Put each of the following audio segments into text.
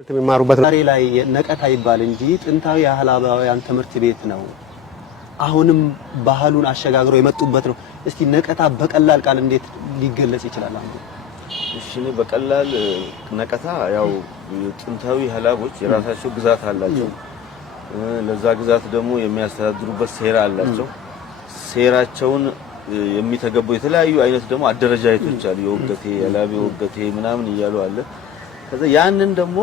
የሚማሩበት ዛሬ ላይ ነቀታ ይባል እንጂ ጥንታዊ የአህላባውያን ትምህርት ቤት ነው። አሁንም ባህሉን አሸጋግረው የመጡበት ነው። እስቲ ነቀታ በቀላል ቃል እንዴት ሊገለጽ ይችላል? አንዱ እሺ ነው በቀላል ነቀታ ያው ጥንታዊ ሀላቦች የራሳቸው ግዛት አላቸው። ለዛ ግዛት ደግሞ የሚያስተዳድሩበት ሴራ አላቸው። ሴራቸውን የሚተገቡ የተለያዩ አይነት ደግሞ አደረጃጀቶች አሉ። የወገቴ የላቢ ወገቴ ምናምን እያሉ አለ። ከዛ ያንን ደግሞ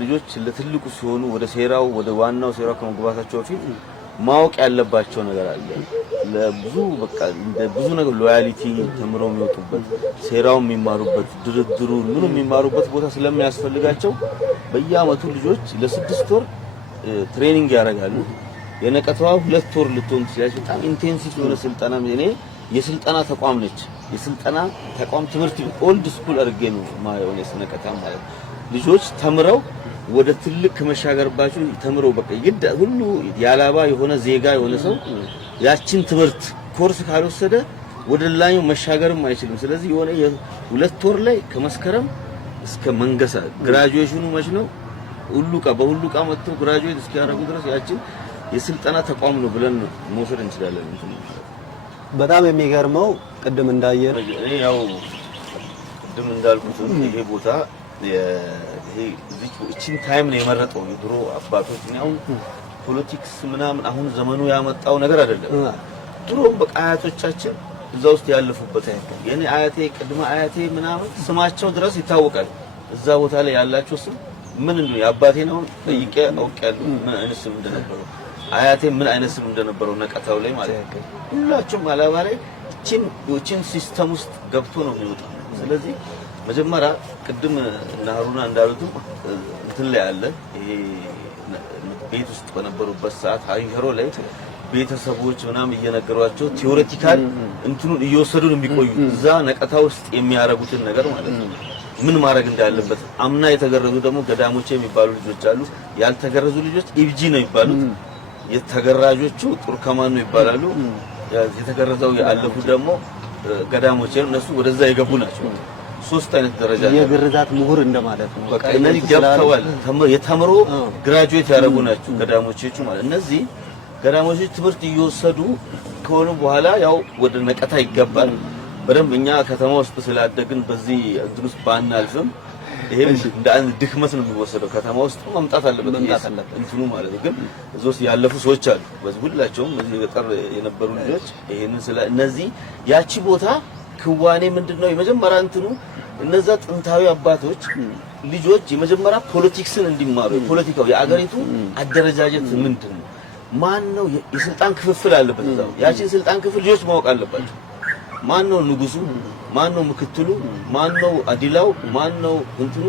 ልጆች ለትልቁ ሲሆኑ ወደ ሴራው ወደ ዋናው ሴራው ከመግባታቸው በፊት ማወቅ ያለባቸው ነገር አለ። ለብዙ ብዙ ነገር ሎያሊቲ ተምረው የሚወጡበት ሴራው የሚማሩበት ድርድሩ ምኑ የሚማሩበት ቦታ ስለሚያስፈልጋቸው በየአመቱ ልጆች ለ6 ወር ትሬኒንግ ያደርጋሉ። የነቀታው 2 ወር ልትሆን ትችላለች። በጣም ኢንቴንሲቭ የሆነ ስልጠና የስልጠና ተቋም ነች። የስልጠና ተቋም ትምህርት ኦልድ ስኩል አድርጌ ነው ማየው የስነቀታ ማለት ልጆች ተምረው ወደ ትልቅ ከመሻገርባቸው ተምረው በቃ ሁሉ ያላባ የሆነ ዜጋ የሆነ ሰው ያችን ትምህርት ኮርስ ካልወሰደ ወደ ላይው መሻገርም አይችልም። ስለዚህ የሆነ የ2 ወር ላይ ከመስከረም እስከ መንገሳ ግራጁዌሽኑ መች ነው በሁሉ ቃ መጥቶ ግራጁዌት እስኪያደርጉ ድረስ ያችን የስልጠና ተቋም ነው ብለን መውሰድ እንችላለን። በጣም የሚገርመው ቅድም እንዳልኩት ይሄ ቦታ እቺን ታይም ነው የመረጠው የድሮ አባቶች ነው። ፖለቲክስ ምናምን አሁን ዘመኑ ያመጣው ነገር አይደለም። ድሮም በቃ አያቶቻችን እዛ ውስጥ ያለፉበት አይደለም። የኔ አያቴ ቅድመ አያቴ ምናምን ስማቸው ድረስ ይታወቃል። እዛ ቦታ ላይ ያላቸው ስም ምን እንደሆነ የአባቴ ነው ጠይቄ አውቄያለሁ። ምን አይነት ስም እንደነበረው አያቴ ምን አይነት ስም እንደነበረው ነቀታው ላይ ማለት ነው። ሁላችሁም አላባ ላይ እቺን ሲስተም ውስጥ ገብቶ ነው የሚወጣው። ስለዚህ መጀመሪያ ቅድም ናሩና እንዳሉት እንትን ላይ አለ። ይሄ ቤት ውስጥ በነበሩበት ሰዓት ሃይሮ ላይ ቤተሰቦች ምናምን እየነገሯቸው ቲዮሬቲካል እንትኑን እየወሰዱ ነው የሚቆዩ እዛ ነቀታ ውስጥ የሚያረጉትን ነገር ማለት ነው። ምን ማድረግ እንዳለበት አምና የተገረዙ ደግሞ ገዳሞች የሚባሉ ልጆች አሉ። ያልተገረዙ ልጆች ኢብጂ ነው የሚባሉት። የተገራጆቹ ጡርከማን ነው ይባላሉ። የተገረዘው ያለፉ ደግሞ ገዳሞች እነሱ ወደዛ የገቡ ናቸው። 3 አይነት ደረጃ የግርዛት ምሁር እንደማለት ነው። በቃ እነዚህ ገብተዋል የተምሮ ግራጁዌት ያደረጉ ናቸው ገዳሞቹ ማለት። እነዚህ ገዳሞቹ ትምህርት እየወሰዱ ከሆኑ በኋላ ያው ወደ ነቀታ ይገባል። በደንብ እኛ ከተማ ውስጥ ስላደግን በዚህ እንድሩስ ባናልፍም ይሄም እንደ አንድ ድክመት ነው የሚወሰደው። ከተማ ውስጥ መምጣት አለበት እንትኑ ማለት ነው። ግን እዚያው ያለፉ ሰዎች አሉ። በዚህ ሁላቸውም እዚህ ገጠር የነበሩ ልጆች ይሄንን እነዚህ ያቺ ቦታ ክዋኔ ምንድነው የመጀመሪያ እንትኑ እነዛ ጥንታዊ አባቶች ልጆች የመጀመሪያ ፖለቲክስን እንዲማሩ ፖለቲካው የአገሪቱ አደረጃጀት ምንድነው ማን ነው የስልጣን ክፍፍል አለበት እዛው ያቺን ስልጣን ክፍል ልጆች ማወቅ አለባቸው። ማን ነው ንጉሱ፣ ማን ነው ምክትሉ፣ ማን ነው አዲላው፣ ማን ነው እንትኑ።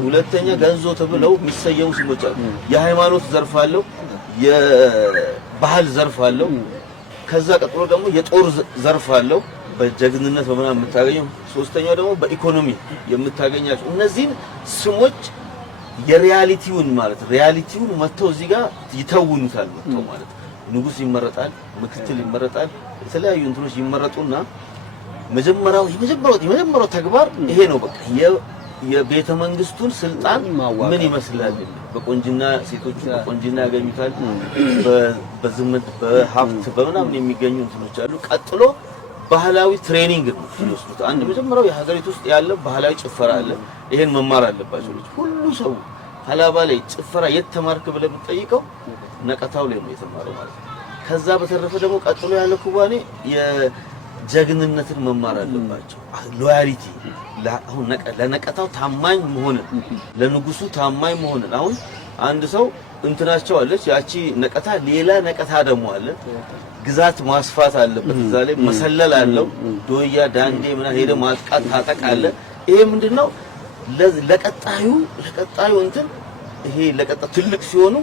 ሁለተኛ ገንዞ ተብለው የሚሰየሙ ስሞች አሉ። የሃይማኖት ዘርፍ አለው፣ የባህል ዘርፍ አለው። ከዛ ቀጥሎ ደግሞ የጦር ዘርፍ አለው በጀግንነት በመናም የምታገኘው። ሶስተኛው ደግሞ በኢኮኖሚ የምታገኛቸው እነዚህን ስሞች የሪያሊቲውን መተው እዚህ ጋር ይተውኑታል መተው ማለት ንጉስ ይመረጣል፣ ምክትል ይመረጣል፣ የተለያዩ እንትኖች ይመረጡና የመጀመሪያው ተግባር ይሄ ነው። በቃ የቤተ መንግስቱን ስልጣን ምን ይመስላል? በቆንጅና ሴቶቹ በቆንጅና ያገኙታል። በዝምት በሀብት በመናምን የሚገኙ እንትኖች አሉ። ቀጥሎ ባህላዊ ትሬኒንግ ነው የሚወስዱት። አንድ መጀመሪያው የሀገሪቱ ውስጥ ያለ ባህላዊ ጭፈራ አለ። ይሄን መማር አለባቸው ልጅ ሁሉ ሰው። ሀላባ ላይ ጭፈራ የት ተማርክ ብለህ ብትጠይቀው ነቀታው ላይ ነው የተማረው ማለት ነው። ከዛ በተረፈ ደግሞ ቀጥሎ ያለው ክዋኔ የጀግንነትን መማር አለባቸው። ሎያሊቲ አሁን ለነቀታው ታማኝ መሆንን፣ ለንጉሱ ታማኝ መሆንን። አሁን አንድ ሰው እንትናቸው አለች ያቺ ነቀታ፣ ሌላ ነቀታ ደግሞ አለ። ግዛት ማስፋት አለበት። እዛ ላይ መሰለል አለው። ዶያ ዳንዴ ምናምን ሄደ ማጥቃት ታጠቃለ። ይሄ ምንድነው ለቀጣዩ እንትን ይሄ ለቀጣዩ ትልቅ ሲሆኑ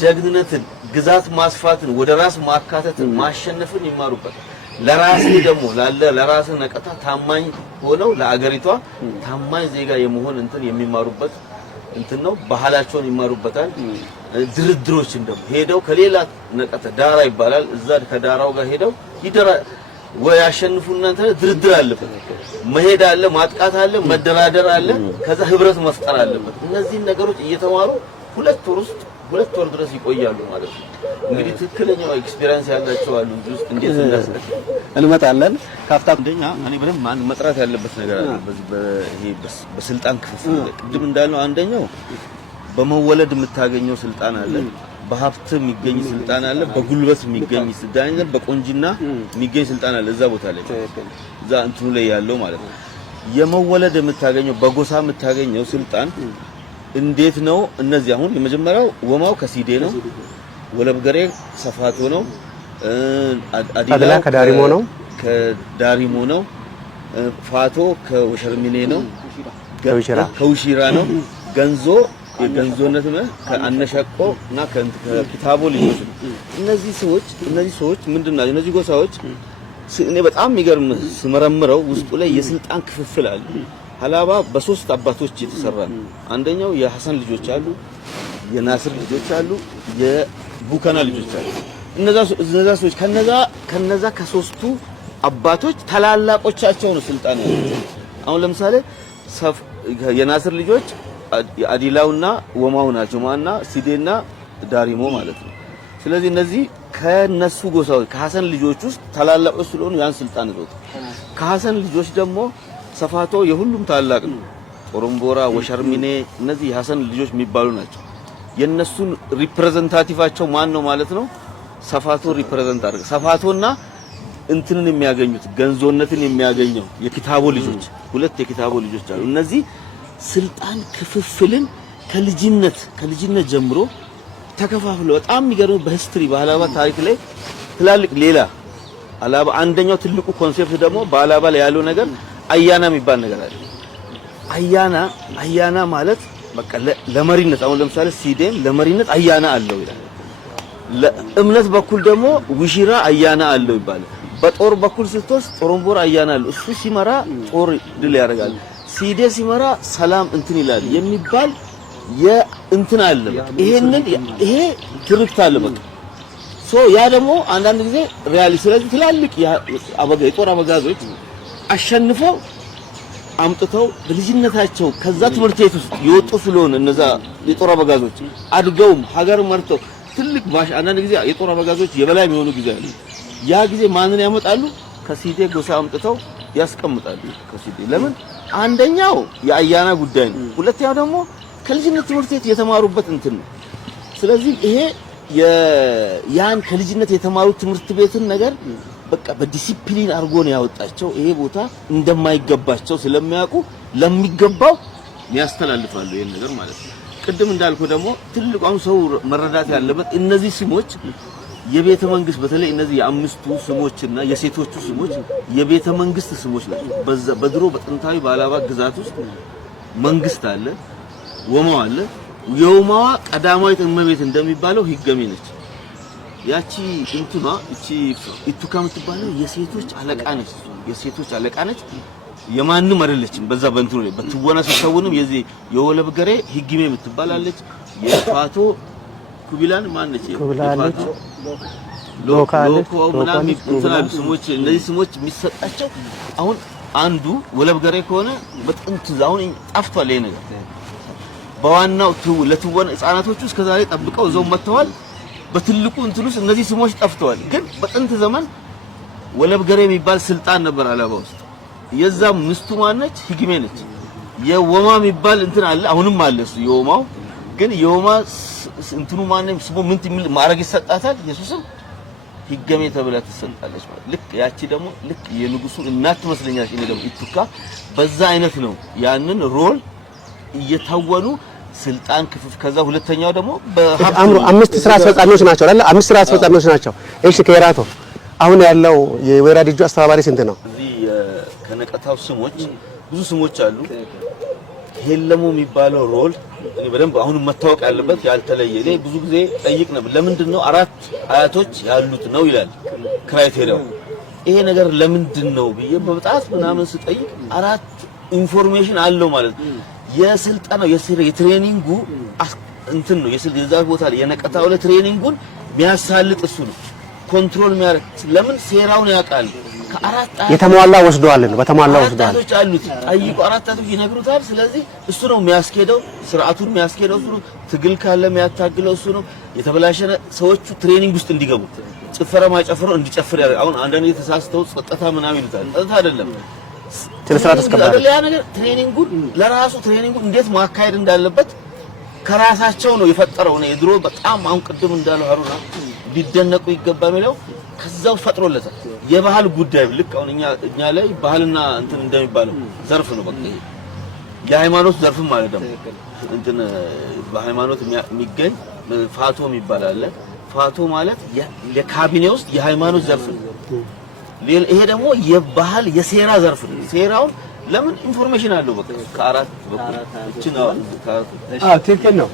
ጀግንነትን፣ ግዛት ማስፋትን፣ ወደ ራስ ማካተትን፣ ማሸነፍን ይማሩበት። ለራስ ነቀታ ታማኝ ሆነው ለአገሪቷ ታማኝ ዜጋ የመሆን እንትን የሚማሩበት እንትን ነው። ባህላቸውን ይማሩበታል። ድርድሮችን ደግሞ ሄደው ከሌላ ነቀታ ዳራ ይባላል እዛ ከዳራው ጋር ሄደው ወይ አሸንፉና ድርድር አለበት፣ መሄድ አለ፣ ማጥቃት አለ፣ መደራደር አለ፣ ከዛ ህብረት መፍጠር አለበት። እነዚህ ነገሮች እየተማሩ 2 ወር ድረስ ይቆያሉ ማለት ነው። እንግዲህ ትክክለኛው ኤክስፒሪየንስ ያላቸው አሉ እንጂ ውስጥ እንዴት እናስቀጥ እንመጣለን። ካፍታ እንደኛ እኔ በደንብ መጥራት ያለበት ነገር አለ። በዚህ በስልጣን ክፍፍል ቅድም እንዳልነው አንደኛው በመወለድ የምታገኘው ስልጣን አለ፣ በሀብት የሚገኝ ስልጣን አለ፣ በጉልበት የሚገኝ ስልጣን አለ፣ በቆንጅና የሚገኝ ስልጣን አለ። እዛ ቦታ ላይ እዛ እንትኑ ላይ ያለው ማለት ነው። የመወለድ የምታገኘው በጎሳ የምታገኘው ስልጣን እንዴት ነው? እነዚህ አሁን የመጀመሪያው ወማው ከሲዴ ነው፣ ወለብገሬ ሰፋቶ ነው፣ አዲላ ከዳሪሞ ነው፣ ፋቶ ከወሸርሚኔ ነው፣ ከውሺራ ነው፣ ገንዞ የገንዞነት ነው ከአነሻቆ እና ከኪታቦ ልጆች ነው። እነዚህ ሰዎች ምንድነው? እነዚህ ጎሳዎች እኔ በጣም የሚገርም ስመረምረው ውስጡ ላይ የስልጣን ክፍፍል አለ። ሀላባ በ3 አባቶች የተሰራ ነው። አንደኛው የሐሰን ልጆች አሉ፣ የናስር ልጆች አሉ፣ የቡከና ልጆች አሉ። እነዛ ሰዎች ከነዛ ከ3ቱ አባቶች ታላላቆቻቸው ነው ስልጣን ያለው። አሁን ለምሳሌ የናስር ልጆች አዲላውና ወማው ናቸው ማና ሲዴና ዳሪሞ ማለት ነው። ስለዚህ እነዚህ ከነሱ ጎሳዎች ከሐሰን ልጆች ውስጥ ታላላቆች ስለሆኑ ያን ስልጣን ይዘው ከሐሰን ልጆች ደግሞ ሰፋቶ የሁሉም ታላቅ ነው። ጦሮምቦራ፣ ወሸርሚኔ እነዚህ የሐሰን ልጆች የሚባሉ ናቸው። የነሱን ሪፕሬዘንታቲቫቸው ማን ነው ማለት ነው? ሰፋቶ ሪፕሬዘንት አድርገ ሰፋቶና እንትንን የሚያገኙት ገንዞነትን የሚያገኘው የኪታቦ ልጆች 2 የኪታቦ ልጆች አሉ። እነዚህ ስልጣን ክፍፍልን ከልጅነት ጀምሮ ተከፋፍለው በጣም የሚገርም በሂስትሪ በሀላባ ታሪክ ላይ ትላልቅ ሌላ ሀላባ አንደኛው ትልቁ ኮንሴፕት ደግሞ በሀላባ ላይ ያለው ነገር አያና የሚባል ነገር አለ። አያና ማለት በቃ ለመሪነት አሁን ለምሳሌ ሲዴን ለመሪነት አያና አለው ይላል። ለእምነት በኩል ደግሞ ውሺራ አያና አለው ይባላል። በጦር በኩል ስትወስድ ጦሮምቦራ አያና አለው። እሱ ሲመራ ጦር ድል ያደርጋል፣ ሲዴ ሲመራ ሰላም እንትን ይላል የሚባል የእንትን አለ። ይሄ ትርክት አለ በቃ ያ ደግሞ አንዳንድ ጊዜ ሪያሊቲ። ስለዚህ ትላልቅ የጦር አበጋዞች አሸንፈው አምጥተው በልጅነታቸው ከዛ ትምህርት ቤት ውስጥ የወጡ ስለሆነ እነዛ የጦር አበጋዞች አድገውም ሀገር መርተው ትልቅ ባሽ አንዳንድ ጊዜ የጦር አበጋዞች የበላይ የሚሆኑ ጊዜ አለ። ያ ጊዜ ማንን ያመጣሉ? ከሲዴ ጎሳ አምጥተው ያስቀምጣሉ። ከሲዴ ለምን? አንደኛው የአያና ጉዳይ ነው፣ ሁለተኛው ደግሞ ከልጅነት ትምህርት ቤት የተማሩበት እንትን ነው። ስለዚህ ይሄ ያን ከልጅነት የተማሩት ትምህርት ቤትን ነገር በቃ በዲሲፕሊን አድርጎ ነው ያወጣቸው። ይሄ ቦታ እንደማይገባቸው ስለሚያውቁ ለሚገባው ያስተላልፋሉ ይሄን ነገር ማለት ነው። ቅድም እንዳልኩ ደግሞ ትልቁ ሰው መረዳት ያለበት እነዚህ ስሞች የቤተ መንግስት በተለይ እነዚህ የአምስቱ ስሞችና የሴቶቹ ስሞች የቤተ መንግስት ስሞች ናቸው። በድሮ በጥንታዊ በሀላባ ግዛት ውስጥ መንግስት አለ፣ ወማው አለ። የወማዋ ቀዳማዊት እመቤት እንደሚባለው ህገሜ ነች። ያቺ እንትኗ እቺ ኢቱካ የምትባለው የሴቶች አለቃ ነች። የማንም አይደለችም። በዛ በእንትኑ ላይ በትወና ሲሰውንም የዚህ የወለብገሬ ህግሜ የምትባላለች። የፋቶ ኩቢላን ማነች? የፋቶ ሎኮ ምናምን እንትናሉ ስሞች። እነዚህ ስሞች የሚሰጣቸው አሁን አንዱ ወለብገሬ ከሆነ በጥንት አሁን ጠፍቷል ይሄ ነገር። በዋናው ለትወና ህፃናቶቹ እስከዛሬ ጠብቀው እዛው መጥተዋል። በትልቁ እንትን ውስጥ እነዚህ ስሞች ጠፍተዋል። ግን በጥንት ዘመን ወለብገሬ የሚባል ስልጣን ነበር ሀላባ ውስጥ። የዛ ምስቱ ማነች? ህግሜ ነች። የወማ የሚባል እንትን አለ፣ አሁንም አለ እሱ የወማው። ግን የወማ እንትኑ ማነው ስሙ ምን ትምል ማረግ ይሰጣታል። ኢየሱስም ህገሜ ተብላ ትሰጣለች ማለት ልክ ያቺ ደግሞ ልክ የንጉሱ እናት ትመስለኛለች። እኔ ደግሞ ኢቱካ በዛ አይነት ነው ያንን ሮል እየታወኑ ስልጣን ክፍፍ። ከዛ ሁለተኛው ደግሞ በአምሮ 5 ስራ አስፈጻሚዎች ናቸው አይደል? 5 ስራ አስፈጻሚዎች ናቸው። እሺ ከየራቶ አሁን ያለው የወይራ ዲጆ አስተባባሪ ስንት ነው? እዚህ ከነቀታው ስሞች ብዙ ስሞች አሉ። ሄለሞ የሚባለው ሮል እኔ በደንብ አሁን መታወቅ ያለበት ያልተለየ። እኔ ብዙ ጊዜ ጠይቅ ነበር ለምንድን ነው 4 አያቶች ያሉት ነው ይላል ክራይቴሪያው። ይሄ ነገር ለምንድን ነው ብዬ በጣት ምናምን ስጠይቅ 4 ኢንፎርሜሽን አለው ማለት ነው። የስልጣናው የትሬኒንጉ እንትን ነው የዛ ቦታ ላይ የነቀታው ለትሬኒንጉን የሚያሳልጥ እሱ ነው። ኮንትሮል የሚያደርግ ለምን ሴራውን ያውቃል። ከአራት የተሟላ ወስደዋል ነው በተሟላ ወስደዋል። አራታቶች አሉት ጠይቁ፣ አራታቶች ይነግሩታል። ስለዚህ እሱ ነው የሚያስኬደው፣ ስርዓቱን የሚያስኬደው እሱ ነው። ትግል ካለ የሚያታግለው እሱ ነው። የተበላሸ ሰዎቹ ትሬኒንግ ውስጥ እንዲገቡ ጭፈራ ማይጨፍረው እንዲጨፍር ያደርጋል። አሁን አንዳንዴ ተሳስተው ጸጥታ ምናምን ይሉታል። ጸጥታ አይደለም ትልስራት ተስከባለ ያ ነገር ትሬኒንጉን ለራሱ ትሬኒንጉን እንዴት ማካሄድ እንዳለበት ከራሳቸው ነው የፈጠረው ነው። የድሮ በጣም አሁን ቅድም እንዳለው ሀሩና ሊደነቁ ይገባ የሚለው ከዛው ፈጥሮለታል። የባህል ጉዳይ ልክ አሁን እኛ ላይ ባህልና እንትን እንደሚባለው ዘርፍ ነው። በቃ የሃይማኖት ዘርፍም ማለት ደግሞ እንትን በሃይማኖት የሚገኝ ፋቶ የሚባል አለ። ፋቶ ማለት የካቢኔ ውስጥ የሃይማኖት ዘርፍ ነው። ይሄ ደግሞ የባህል የሴራ ዘርፍ ነው። ሴራውን ለምን ኢንፎርሜሽን አለው። በቃ ከአራት በኩል እቺ ነው። ትክክል ነው።